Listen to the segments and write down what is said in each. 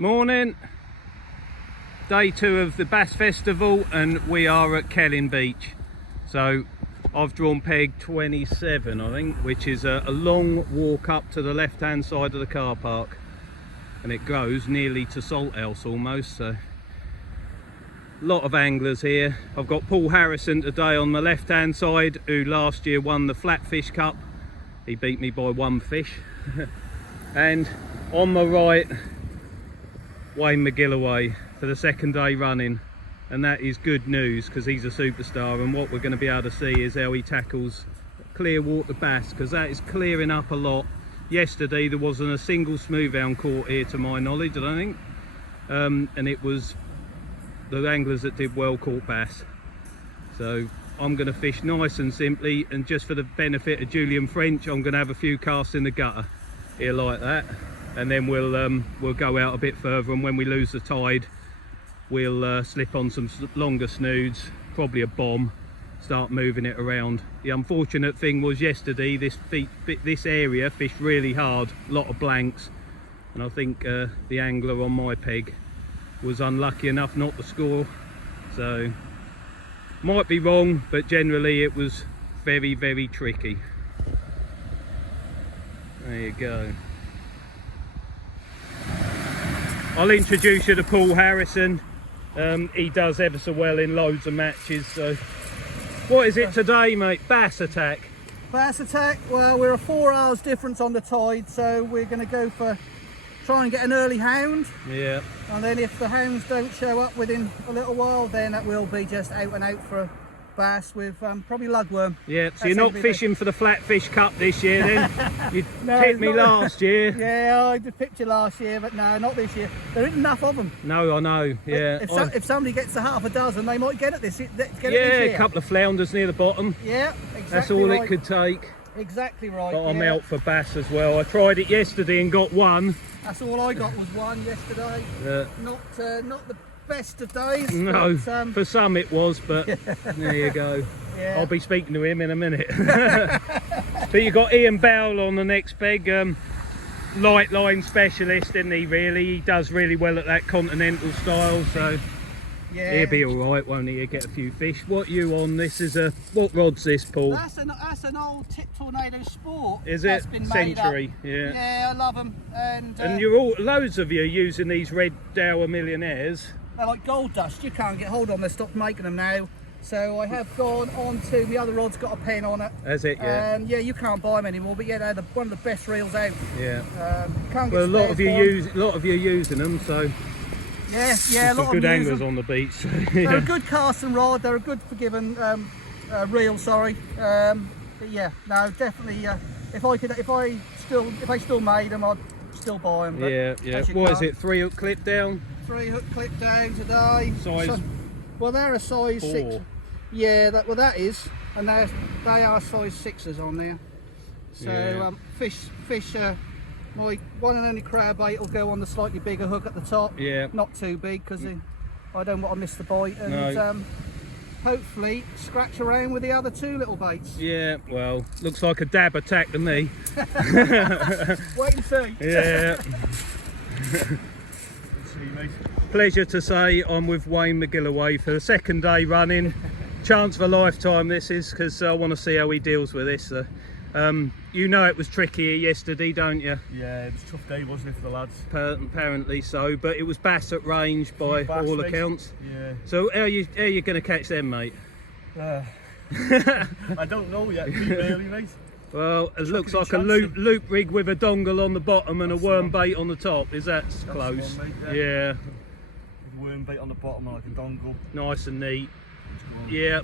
Morning. Day 2 of the Bass Festival, and we are at Kelling Beach. So I've drawn peg 27, I think, which is a long walk up to the left hand side of the car park, and it goes nearly to Salthouse almost. So a lot of anglers here. I've got Paul Harrison today on the left hand side, who last year won the Flatfish Cup. He beat me by one fish. And on the right, Wayne McGilloway for the second day running, and that is good news because he's a superstar, and what we're going to be able to see is how he tackles clear water bass, because that is clearing up a lot. Yesterday there wasn't a single smoothhound caught here to my knowledge, I don't think, and it was the anglers that did well caught bass. So I'm going to fish nice and simply, and just for the benefit of Julian French, I'm going to have a few casts in the gutter here like that, and then we'll go out a bit further, and when we lose the tide we'll slip on some longer snoods, probably a bomb, start moving it around. The unfortunate thing was yesterday this area fished really hard, a lot of blanks, and I think the angler on my peg was unlucky enough not to score. So might be wrong, but generally it was very, very tricky. There you go. I'll introduce you to Paul Harrison. He does ever so well in loads of matches. So what is it today, mate? Bass attack? Bass attack, well, we're a 4 hours difference on the tide, so we're going to go for try and get an early hound. Yeah. And then if the hounds don't show up within a little while, then it will be just out and out for a bass with probably lugworm. Yeah, so you're not fishing for the Flatfish Cup this year then? You tipped me last year. Yeah, I did picture last year, but no, not this year. There isn't enough of them. No, I know, yeah. If somebody gets to half a dozen, they might get it this year. Yeah, a couple of flounders near the bottom. Yeah, exactly. That's all right. It could take. Exactly right. But I'm out for bass as well. I tried it yesterday and got one. That's all I got, was one yesterday. Yeah. Not the best of days. No, but, for some it was, but there you go. Yeah. I'll be speaking to him in a minute. But you got Ian Bowell on the next peg, light line specialist, isn't he? Really, he does really well at that continental style, so yeah, he'll be all right, won't he? He'll get a few fish. What you on? This is a, what rod's this, Paul? That's an old Tip Tornado Sport. Is it? Century, yeah. Yeah, I love them. And you're all, loads of you are using these Red Dower Millionaires. They're like gold dust. You can't get hold of them. They stopped making them now. So I have gone on to the other rod's got a pen on it. Has it? Yeah. Yeah, you can't buy them anymore. But yeah, they're one of the best reels out. Yeah. Can't well, get a lot of you using them, so. Yeah, a lot of good anglers on the beach. So, yeah. They're a good casting rod. They're a good forgiving reel. Sorry. But yeah, no, definitely. If I still made them, I'd still buy them. Yeah. What is it? 3 hook clip down. 3 hook clip down today. Size. Well, they're a size 4. 6. Yeah, that is, and they are size 6s on there. So yeah. Fish. My one and only crowbait will go on the slightly bigger hook at the top. Yeah. Not too big because I don't want to miss the bite, and no. Hopefully scratch around with the other 2 little baits. Yeah. Well, looks like a dab attack to me. Wait and see. Yeah. Pleasure to say I'm with Wayne McGilloway for the second day running. Chance of a lifetime this is, because I want to see how he deals with this. You know it was tricky here yesterday, don't you? Yeah, it was a tough day, wasn't it, for the lads? Apparently so, but it was bass at range by all accounts. Yeah. So how are you going to catch them, mate? I don't know yet, really, mate. Well, it looks like a loop rig with a dongle on the bottom and a worm bait on the top. Is that close? One, mate, yeah. Worm bait on the bottom and like a dongle. Nice and neat. Yeah.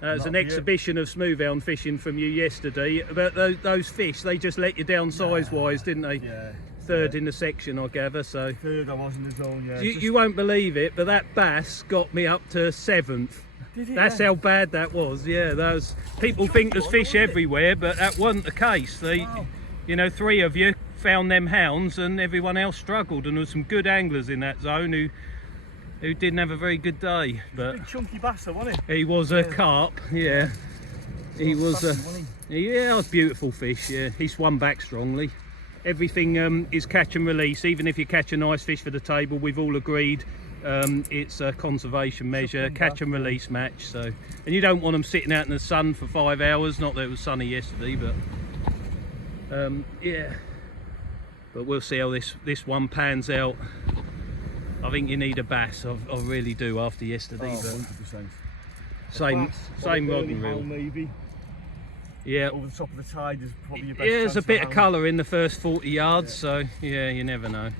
There's an exhibition of smoothhound fishing from you yesterday. But those fish, they just let you down size-wise, didn't they? Yeah. Third in the section, I gather. So. Third, I was in the zone. Yeah. You won't believe it, but that bass got me up to 7th. Did it? That's how bad that was. Yeah, those people think there's fish everywhere, but that wasn't the case. You know, 3 of you found them hounds, and everyone else struggled. And there were some good anglers in that zone who didn't have a very good day. But big chunky bass, wasn't he? He was a carp. Yeah, he was a. Yeah, it was beautiful fish. Yeah, he swum back strongly. everything is catch and release. Even if you catch a nice fish for the table, we've all agreed it's a conservation measure, catch and release match. So, and you don't want them sitting out in the sun for 5 hours. Not that it was sunny yesterday, but yeah. But we'll see how this one pans out. I think you need a bass. I really do after yesterday. Oh, but 100%. Same rod and reel. Maybe. Yeah. Over the top of the tide is probably your best. Yeah, there's a chance bit to of hound. colour in the first 40 yards, Yeah. so yeah, you never know.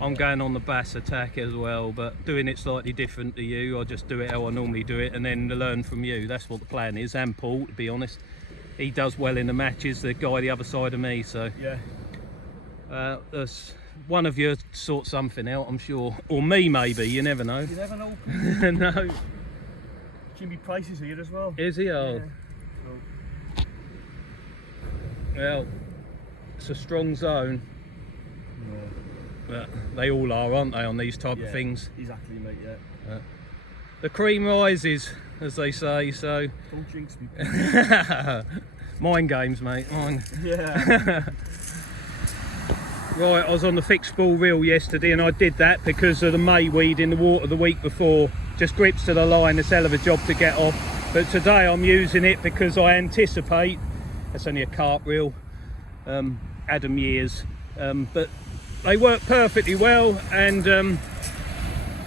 I'm going on the bass attack as well, but doing it slightly different to you. I just do it how I normally do it and then learn from you. That's what the plan is. And Paul, to be honest, he does well in the matches, the guy the other side of me, so Yeah. there's one of you sort something out, I'm sure, or me maybe, you never know. You never know. No. Jimmy Price is here as well. Is he? Oh, Yeah. So, well, it's a strong zone, but they all are, aren't they, on these type yeah, of things? Exactly, mate. Yeah. The cream rises, as they say, so Don't jinx me. mind games, mate. Mine. Yeah. Right, I was on the fixed ball reel yesterday, and I did that because of the mayweed in the water the week before. Just grips to the line, it's a hell of a job to get off. But today I'm using it because I anticipate, that's only a carp reel, Adam Years, but they work perfectly well, and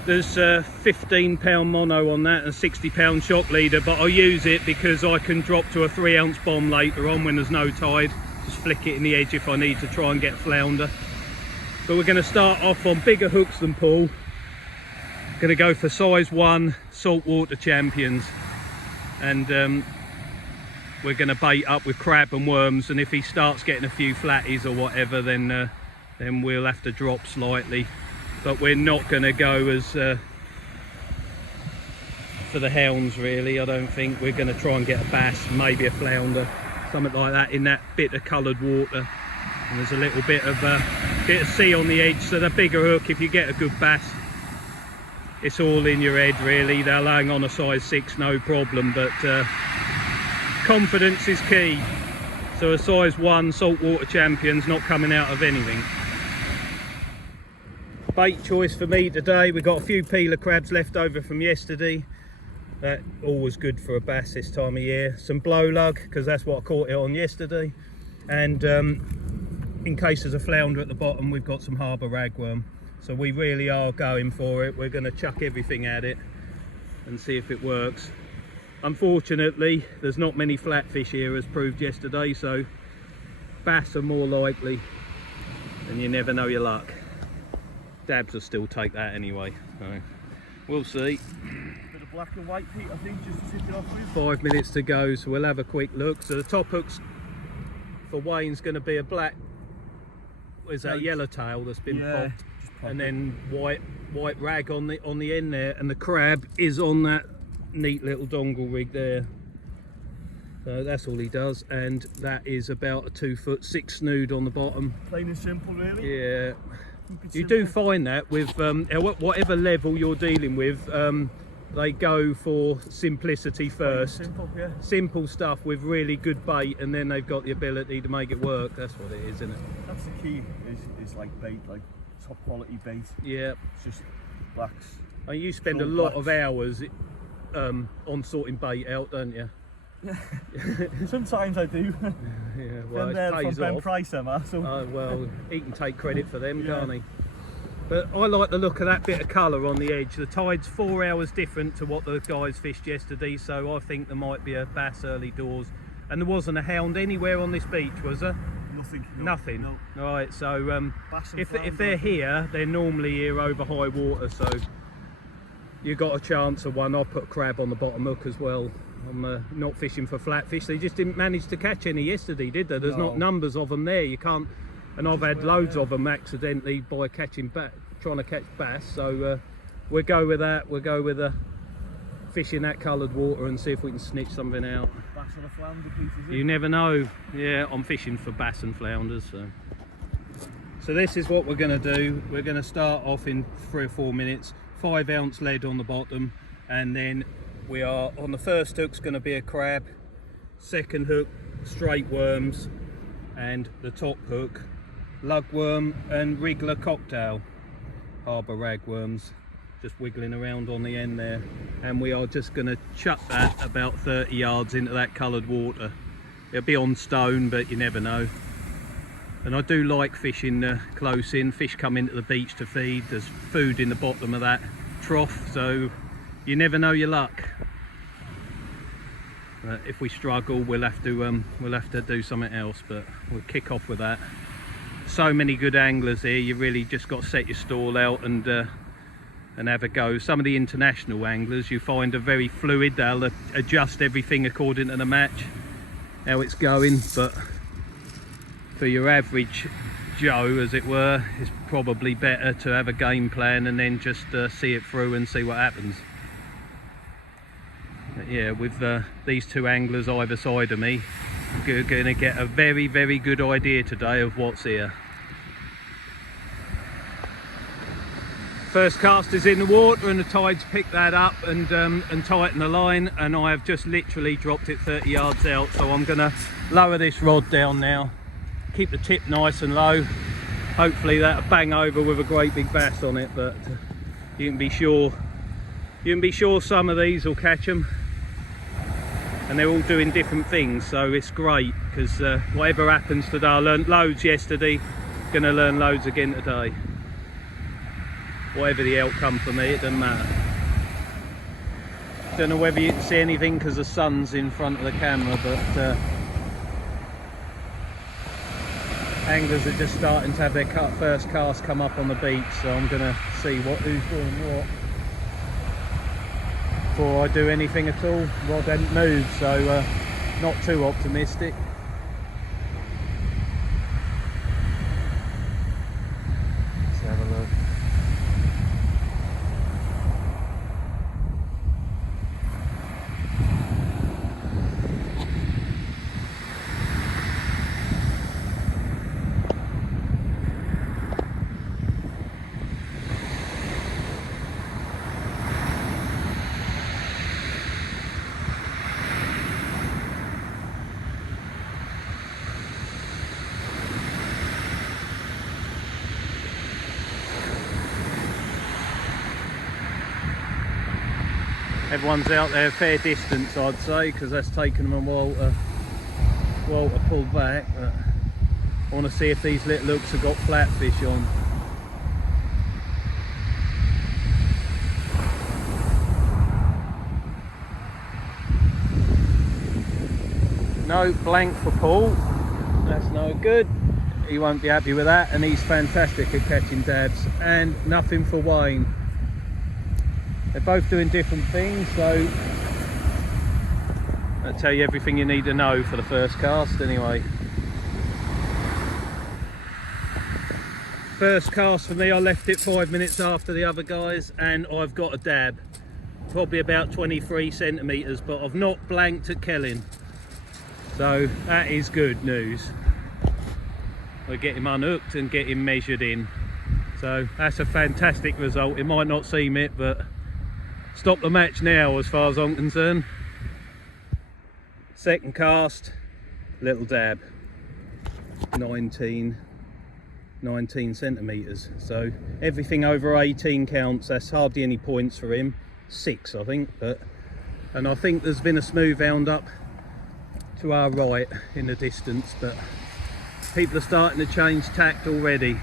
there's a 15-pound mono on that and a 60-pound shock leader, but I'll use it because I can drop to a 3-ounce bomb later on when there's no tide. Just flick it in the edge if I need to try and get flounder. But we're going to start off on bigger hooks than Paul. Going to go for size 1 saltwater champions, and we're going to bait up with crab and worms, and if he starts getting a few flatties or whatever, then we'll have to drop slightly. But we're not going to go as for the hounds really. I don't think. We're going to try and get a bass, maybe a flounder, something like that in that bit of coloured water. And there's a little bit of sea on the edge, so the bigger hook, if you get a good bass, it's all in your head really. They'll hang on a size 6 no problem, but confidence is key. So a size 1 saltwater champion's not coming out of anything. Bait choice for me today, we've got a few peeler crabs left over from yesterday. That always good for a bass this time of year. Some blow lug, because that's what I caught it on yesterday. And in case there's a flounder at the bottom, we've got some harbour ragworm. So we really are going for it. We're going to chuck everything at it and see if it works. Unfortunately, there's not many flatfish here as proved yesterday, so bass are more likely, and you never know your luck. Dabs will still take that anyway, so we'll see. Bit of black and white, Pete, I think, just to tip it off with. 5 minutes to go, so we'll have a quick look. So the top hooks for Wayne's going to be a black, what is that, yellowtail that's been popped, and then white rag on the end there, and the crab is on that neat little dongle rig there. So that's all he does, and that is about a 2'6" snood on the bottom. Plain and simple, really. Yeah, you Simple. do find that with whatever level you're dealing with, they go for simplicity first. Simple, yeah. Simple stuff with really good bait, and then they've got the ability to make it work. That's what it is, isn't it? That's the key, is like bait, like top quality bait. Yeah. It's just blacks. And you spend a Cool lot blacks. of hours on sorting bait out, don't you? Sometimes I do. Yeah, well, Then it from pays Ben off. Price, Emma. So Oh, well, he can take credit for them, Yeah. can't he? But I like the look of that bit of colour on the edge. The tide's 4 hours different to what the guys fished yesterday, so I think there might be a bass early doors. And there wasn't a hound anywhere on this beach, was there? nothing. No, Nothing. No. Right, so Bass and if flounder, they're I think. here, they're normally here over high water, so you got a chance of one. I'll put a crab on the bottom hook as well. I'm not fishing for flatfish. They just didn't manage to catch any yesterday, did they? There's No. not numbers of them there. You can't, and I've had loads of them accidentally by catching trying to catch bass. So we'll go with that. We'll go with fish in that coloured water and see if we can snitch something out. Bass on a flounder, Pete, is it? You never know. Yeah, I'm fishing for bass and flounders. So this is what we're going to do. We're going to start off in 3 or 4 minutes. 5-ounce lead on the bottom, and then we are on the first hook's going to be a crab, second hook straight worms, and the top hook lugworm and wriggler cocktail, harbour ragworms, just wiggling around on the end there. And we are just going to chuck that about 30 yards into that coloured water. It'll be on stone, but you never know. And I do like fishing close in. Fish come into the beach to feed. There's food in the bottom of that trough, so you never know your luck. If we struggle, we'll have to do something else, but we'll kick off with that. So many good anglers here. You really just got to set your stall out and have a go. Some of the international anglers you find are very fluid. They'll adjust everything according to the match, how it's going, but for your average Joe, as it were, it's probably better to have a game plan and then just see it through and see what happens. But yeah, with these two anglers either side of me, we're going to get a very, very good idea today of what's here. First cast is in the water and the tide's picked that up and tightened the line, and I have just literally dropped it 30 yards out, so I'm going to lower this rod down now, keep the tip nice and low. Hopefully that'll bang over with a great big bass on it, but you can be sure some of these will catch them, and they're all doing different things, so it's great because whatever happens today, I learned loads yesterday, gonna learn loads again today. Whatever the outcome for me, it doesn't matter. Don't know whether you can see anything because the sun's in front of the camera, but anglers are just starting to have their first cast come up on the beach, so I'm gonna see who's doing what before I do anything at all. Rod hadn't moved, so not too optimistic. Let's have a look. Everyone's out there a fair distance, I'd say, because that's taken them a while to pull back. But I want to see if these little hooks have got flatfish on. No, blank for Paul. That's no good. He won't be happy with that, and he's fantastic at catching dabs. And nothing for Wayne. They're both doing different things, so I'll tell you everything you need to know for the first cast anyway. First cast for me, I left it 5 minutes after the other guys, and I've got a dab. Probably about 23 centimetres, but I've not blanked at Kelling. So that is good news. We'll get him unhooked and get him measured in. So that's a fantastic result. It might not seem it, but stop the match now as far as I'm concerned. Second cast, little dab, 19 centimetres. So everything over 18 counts. That's hardly any points for him. 6, I think. And I think there's been a smooth hound up to our right in the distance, but people are starting to change tact already.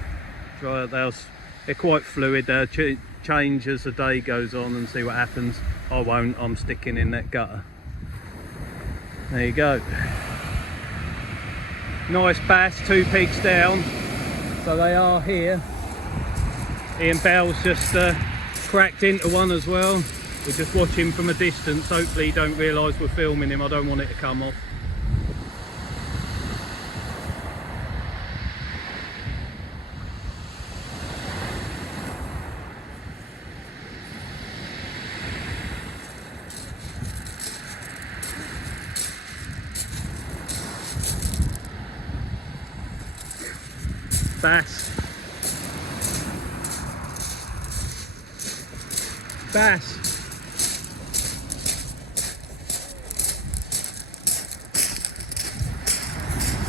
They're quite fluid. They'll change as the day goes on and see what happens. I won't. I'm sticking in that gutter. There you go. Nice bass, 2 peaks down. So they are here. Ian Bell's just cracked into one as well. We're just watching from a distance. Hopefully he don't realise we're filming him. I don't want it to come off. Bass. Bass.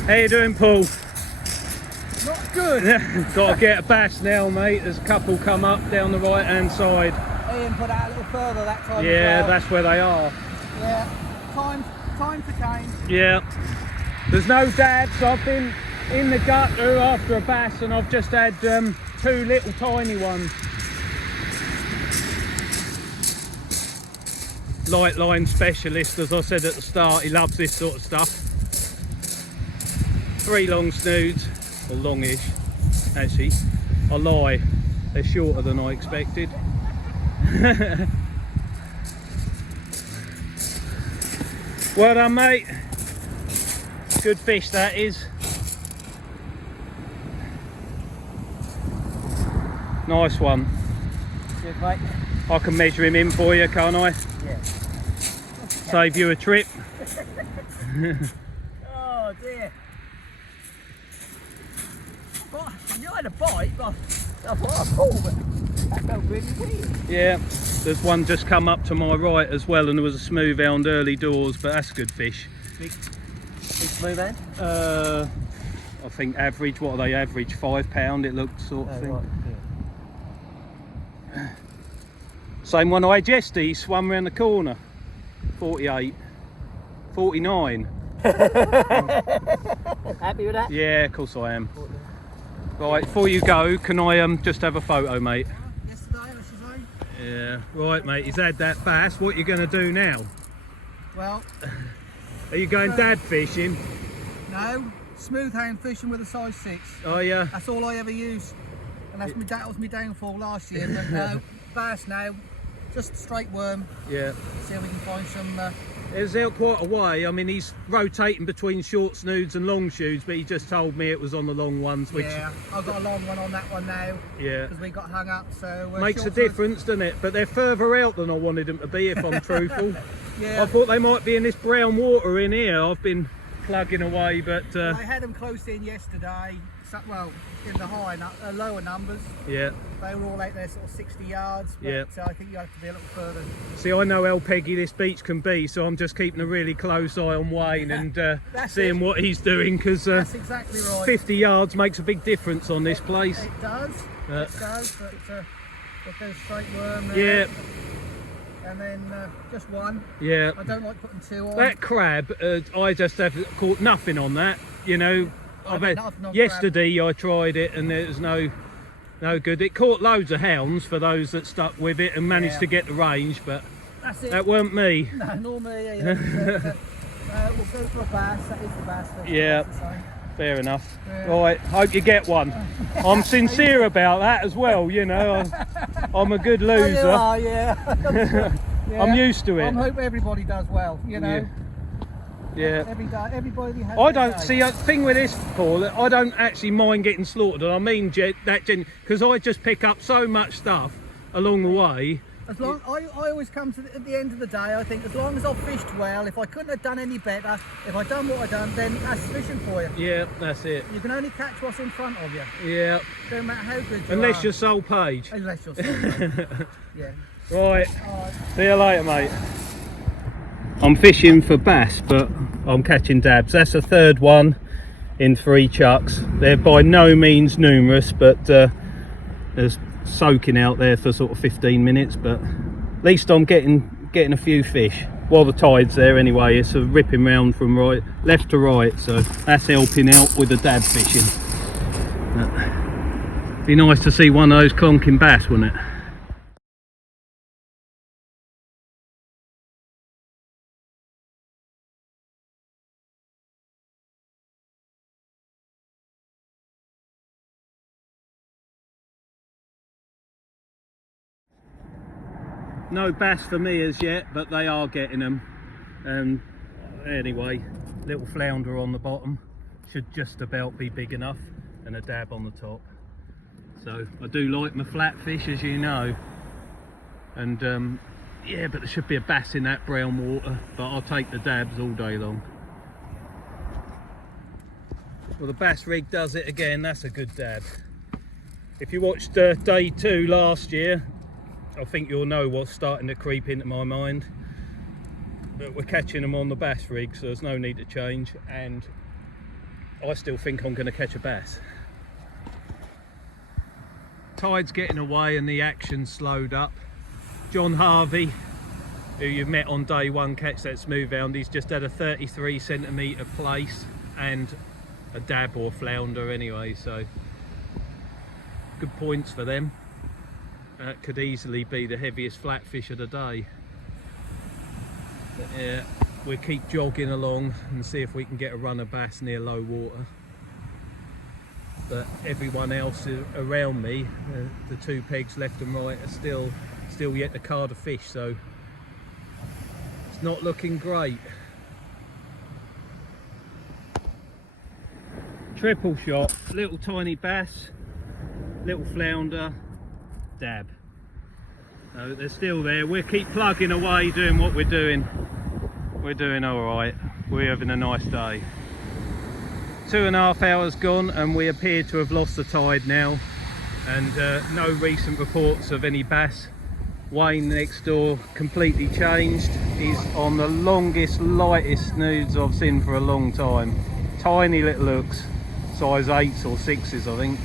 How you doing, Paul? Not good. Got to get a bass now, mate. There's a couple come up down the right hand side. Ian put out a little further that time. Yeah, as well. that's where they are. Yeah, time to change. Yeah. There's no dabs. I've been in the gutter after a bass and I've just had 2 little tiny ones. Light line specialist, as I said at the start, he loves this sort of stuff. 3 long snoods, or longish, actually. I lie, they're shorter than I expected. Well done, mate. Good fish that is. Nice one. Good, mate. I can measure him in for you, can't I? Yeah. Save you a trip. Oh dear. Well, you had a bite, but I thought I pulled, but that felt really weird. Yeah, there's one just come up to my right as well, and there was a smooth hound early doors, but that's a good fish. Big smooth end? I think average, what are they average? £5 it looked, sort of thing. Right, yeah. Same one I had yesterday, he swam round the corner. 48, 49. Happy with that? Yeah, of course I am. Right, before you go, can I just have a photo, mate? Yesterday, I should say. Yeah, right, mate. He's had that bass. What are you going to do now? Well, Are you going dad fishing? no, smooth hound fishing with a size 6. Oh, yeah. That's all I ever use, and that was my downfall last year. But no, bass now, just straight worm. Yeah. See if we can find some. It's out quite a way. I mean, he's rotating between short snoods and long shoots, but he just told me it was on the long ones, which Yeah, I've got a long one on that one now. Yeah. Because we got hung up, so Makes a short difference, doesn't it? But they're further out than I wanted them to be, if I'm truthful. Yeah. I thought they might be in this brown water in here. I've been plugging away, but I had them close in yesterday. Well, in the lower numbers. yeah. They were all out there sort of 60 yards. But Yeah. I think you have to be a little further. See, I know how peggy this beach can be, so I'm just keeping a really close eye on Wayne and seeing what he's doing, because That's exactly right. 50 yards makes a big difference on this place. It does. It does. But it goes straight worm there. Yeah, And then just one. yeah. I don't like putting 2 on. That crab, I just have caught nothing on that, you know. I've I've got nothing on yesterday I tried it and there's no good. It caught loads of hounds for those that stuck with it and managed Yeah. to get the range, but That's it. that weren't me. No, normally, we'll go for a bass. That is the bass. Yeah. That's the same. Fair enough. Yeah. Right, hope you get one. I'm sincere about that as well, you know. I'm a good Oh, you loser. are, yeah. Yeah. I'm used to it. I hope everybody does well, you know. Yeah. Everybody has I their don't day. see a thing with this, Paul. I don't actually mind getting slaughtered, and I mean because I just pick up so much stuff along the way. As long, I always come to at the end of the day, I think as long as I've fished well, if I couldn't have done any better, if I'd done what I've done, then that's fishing for you. Yeah, that's it. You can only catch what's in front of you. Yeah, No matter how good you unless are. you're sole page. Unless you're sold. Yeah. Right, Alright. see you later, mate. I'm fishing for bass, but I'm catching dabs. That's a third one in 3 chucks. They're by no means numerous, but there's soaking out there for sort of 15 minutes, but at least I'm getting a few fish while the tide's there anyway. It's a ripping round from left to right, so that's helping out with the dab fishing. Be nice to see one of those clonking bass, wouldn't it? No bass for me as yet, but they are getting them. Anyway, little flounder on the bottom, should just about be big enough, and a dab on the top. So I do like my flatfish, as you know, and yeah, but there should be a bass in that brown water, but I'll take the dabs all day long. Well, the bass rig does it again. That's a good dab. If you watched day 2 last year, I think you'll know what's starting to creep into my mind. But we're catching them on the bass rig, so there's no need to change, and I still think I'm going to catch a bass. tide's getting away and the action slowed up. John Harvey, who you've met on day one, Catch That Smooth Hound, he's just had a 33 centimetre place and a dab or flounder anyway, so good points for them. Could easily be the heaviest flatfish of the day. But yeah, we'll keep jogging along and see if we can get a run of bass near low water. But everyone else around me, the two pegs left and right, are still yet to card a fish, so it's not looking great. Triple shot, little tiny bass, little flounder, dab. So they're still there. We'll keep plugging away, doing what we're doing. We're doing all right. We're having a nice day. 2.5 hours gone and we appear to have lost the tide now, and no recent reports of any bass. Wayne next door completely changed. He's on the longest, lightest snoods I've seen for a long time. Tiny little hooks, size 8s or 6s I think.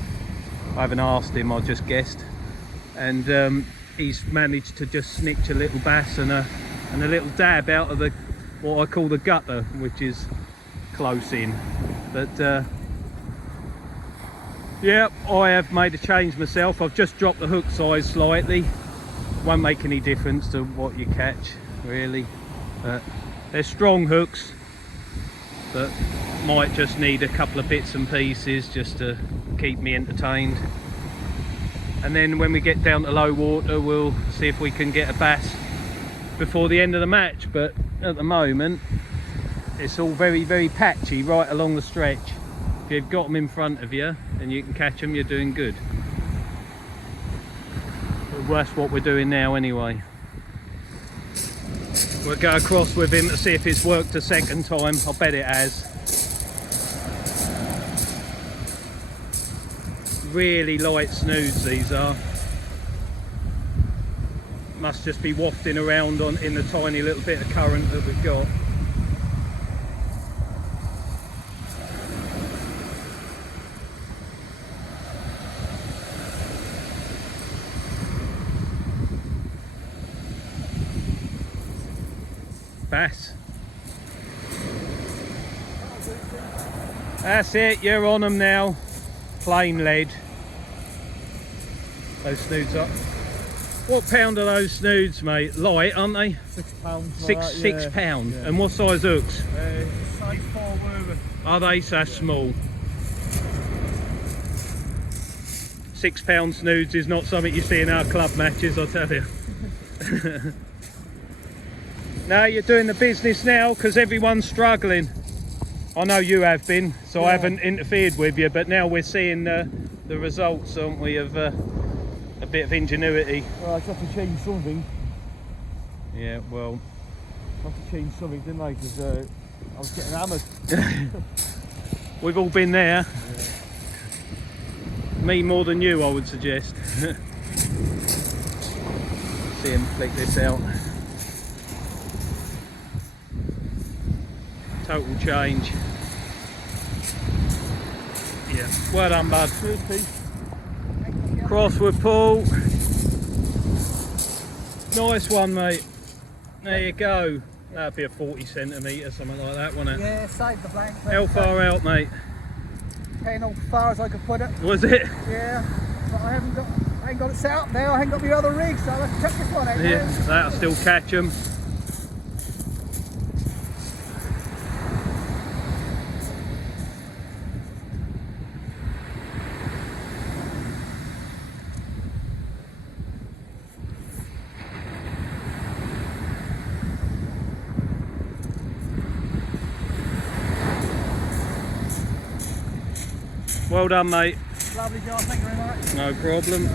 I haven't asked him, I just guessed. And he's managed to just snitch a little bass and a little dab out of the what I call the gutter, which is close in. But yeah, I have made a change myself. I've just dropped the hook size slightly. Won't make any difference to what you catch really, but they're strong hooks, but might just need a couple of bits and pieces just to keep me entertained. And then when we get down to low water, we'll see if we can get a bass before the end of the match. But at the moment it's all very, very patchy right along the stretch. If you've got them in front of you and you can catch them, you're doing good. But that's what we're doing now anyway. We'll go across with him to see if it's worked a second time. I bet it has. Really light snoods these are. Must just be wafting around in the tiny little bit of current that we've got. Bass. That's it, you're on them now. Plain lead. Those snoods up. What pound are those snoods, mate? Light, aren't they? £6. Six pound. Yeah. And what size hooks? Size 4 were. Are they so small? £6 snoods is not something you see in our club matches, I'll tell you. Now you're doing the business now because everyone's struggling. I know you have been, so yeah. I haven't interfered with you, but now we're seeing the results, aren't we, of a bit of ingenuity. Well, I have to change something. Yeah, well, I have to change something, didn't I? Because I was getting hammered. We've all been there. Yeah. Me more than you, I would suggest. See him flick this out. Total change. Yeah, well done, bud. Crossword pull. Nice one, mate. There you go. That'd be a 40 centimetre, something like that, wouldn't it? Yeah, save the blank. How far out, mate? Depending how far as I could put it. Was it? Yeah, but I ain't got it set up now. I ain't got my other rig, so I'll have to check this one out. Yeah, that'll still catch them. Well done, mate. Lovely job, thank you very much. No problem.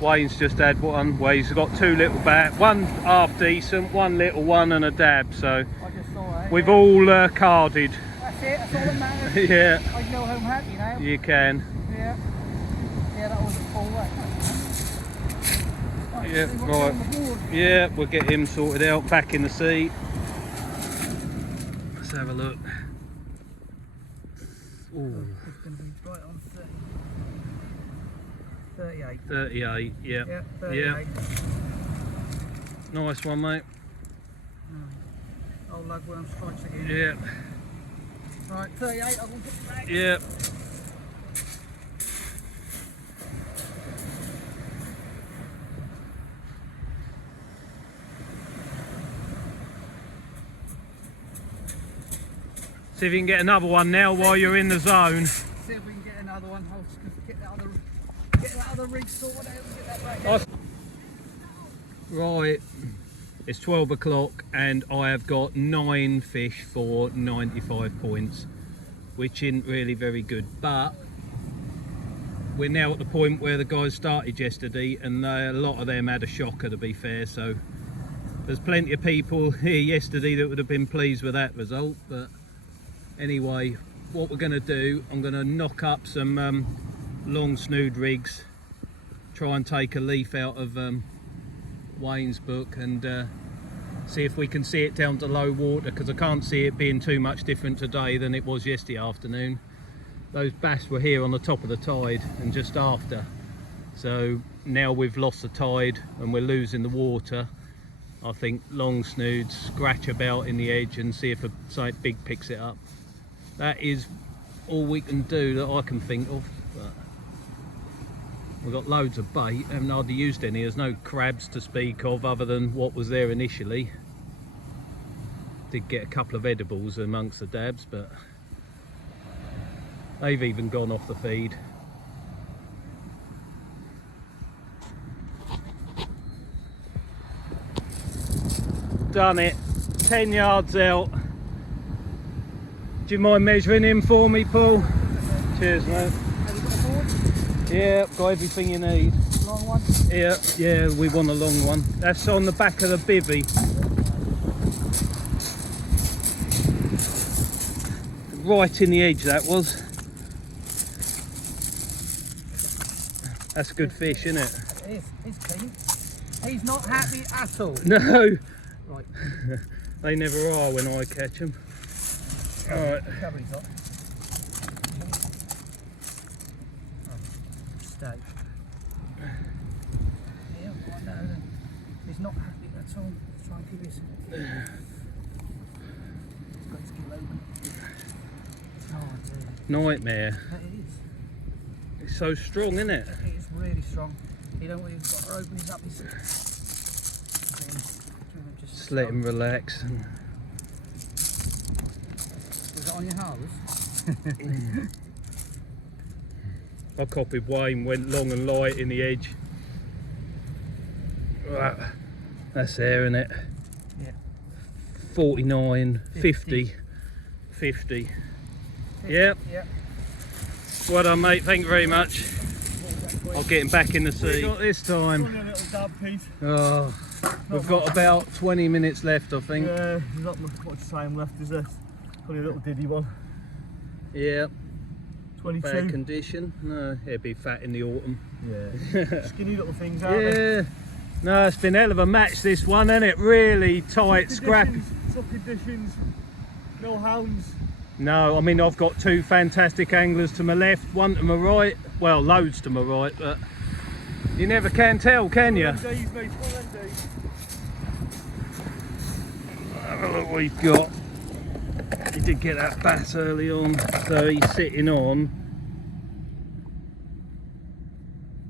Wayne's just had one. Well, he's got two little bat, one half decent, one little one, and a dab. So I just saw it. we've all carded. That's it. That's all that matters. Yeah. I can go home happy now. You can. Yeah. Yeah, that was all right. Yeah, right. Yeah, we'll get him sorted out. Back in the seat. Let's have a look. Ooh. 38. 38, yeah. Yeah, 38. Nice one, mate. Old lugworm strikes again. Yeah. Right, 38, I'll put it back. Yeah. See if you can get another one now while you're in the zone. See if we can get another one. I'll just get that other rig sorted out and get that back. Right, it's 12 o'clock and I have got 9 fish for 95 points, which isn't really very good, but we're now at the point where the guys started yesterday and a lot of them had a shocker, to be fair, so there's plenty of people here yesterday that would have been pleased with that result. But anyway, what we're going to do, I'm going to knock up some long snood rigs, try and take a leaf out of Wayne's book and see if we can see it down to low water, because I can't see it being too much different today than it was yesterday afternoon. Those bass were here on the top of the tide and just after, so now we've lost the tide and we're losing the water. I think long snoods scratch about in the edge and see if something big picks it up. That is all we can do that I can think of. But we've got loads of bait, haven't hardly used any. There's no crabs to speak of other than what was there initially. Did get a couple of edibles amongst the dabs, but they've even gone off the feed. Done it, 10 yards out. Do you mind measuring him for me, Paul? Cheers, mate. Have you got a board? Yeah, got everything you need. Long one? Yeah, we want a long one. That's on the back of the bivvy. Right in the edge that was. That's a good fish, isn't it? It is. He's clean. He's not happy at all. No, Right. they never are when I catch them. Alright. Cover he's got. Stay. Yeah, I know. He's not happy at all. Let's try and give his. He's got his gill open. Oh dear. Nightmare. It is. It's so strong, isn't it? It is really strong. He don't really got to open his up his. Just let him relax. Was that on your hose? I copied Wayne, went long and light in the edge. Right. That's there, isn't it? Yeah. 49, 50. 50. Yep. Yep. Well done, mate. Thank you very much. I'll get him back in the sea. Not this time. Only a little dab piece. Oh, we've got about 20 minutes left, I think. Yeah, there's not much time left, is there? Only a little diddy one. Yeah. 22. Bad condition. No, it'd be fat in the autumn. Yeah. Skinny little things, aren't they? Yeah. No, it's been a hell of a match, this one, isn't it? Really tight, scrappy. Tough conditions. No hounds. No, I mean, I've got two fantastic anglers to my left, one to my right. Well, loads to my right, but you never can tell, can you? One of them days, mate. One of them days. Have a look what we've got. He did get that bass early on, so he's sitting on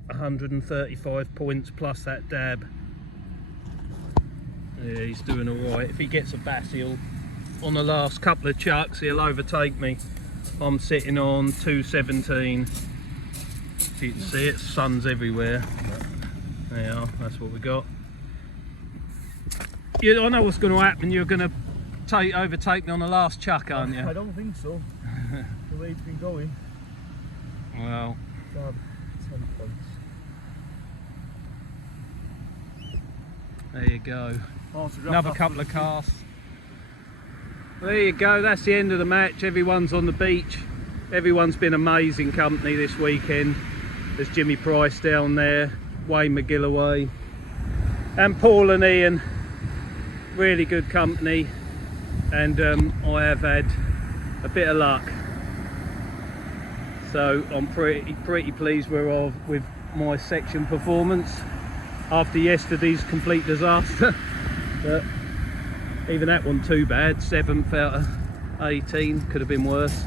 135 points plus that dab. Yeah, he's doing all right. If he gets a bass, he'll, on the last couple of chucks, he'll overtake me. I'm sitting on 217. So you can see it, sun's everywhere. There you are, that's what we got. I know what's going to happen. You're going to overtake me on the last chuck, aren't you? I don't think so. The way it's been going. Well, Dab, 10 points. there you go. Oh, so Another couple of casts. There you go, that's the end of the match. Everyone's on the beach. Everyone's been amazing company this weekend. There's Jimmy Price down there, Wayne McGilloway, and Paul and Ian. Really good company, and I have had a bit of luck. So I'm pretty pleased with my section performance after yesterday's complete disaster. But even that wasn't too bad. 7th out of 18, could have been worse.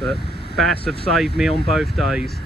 But bass have saved me on both days.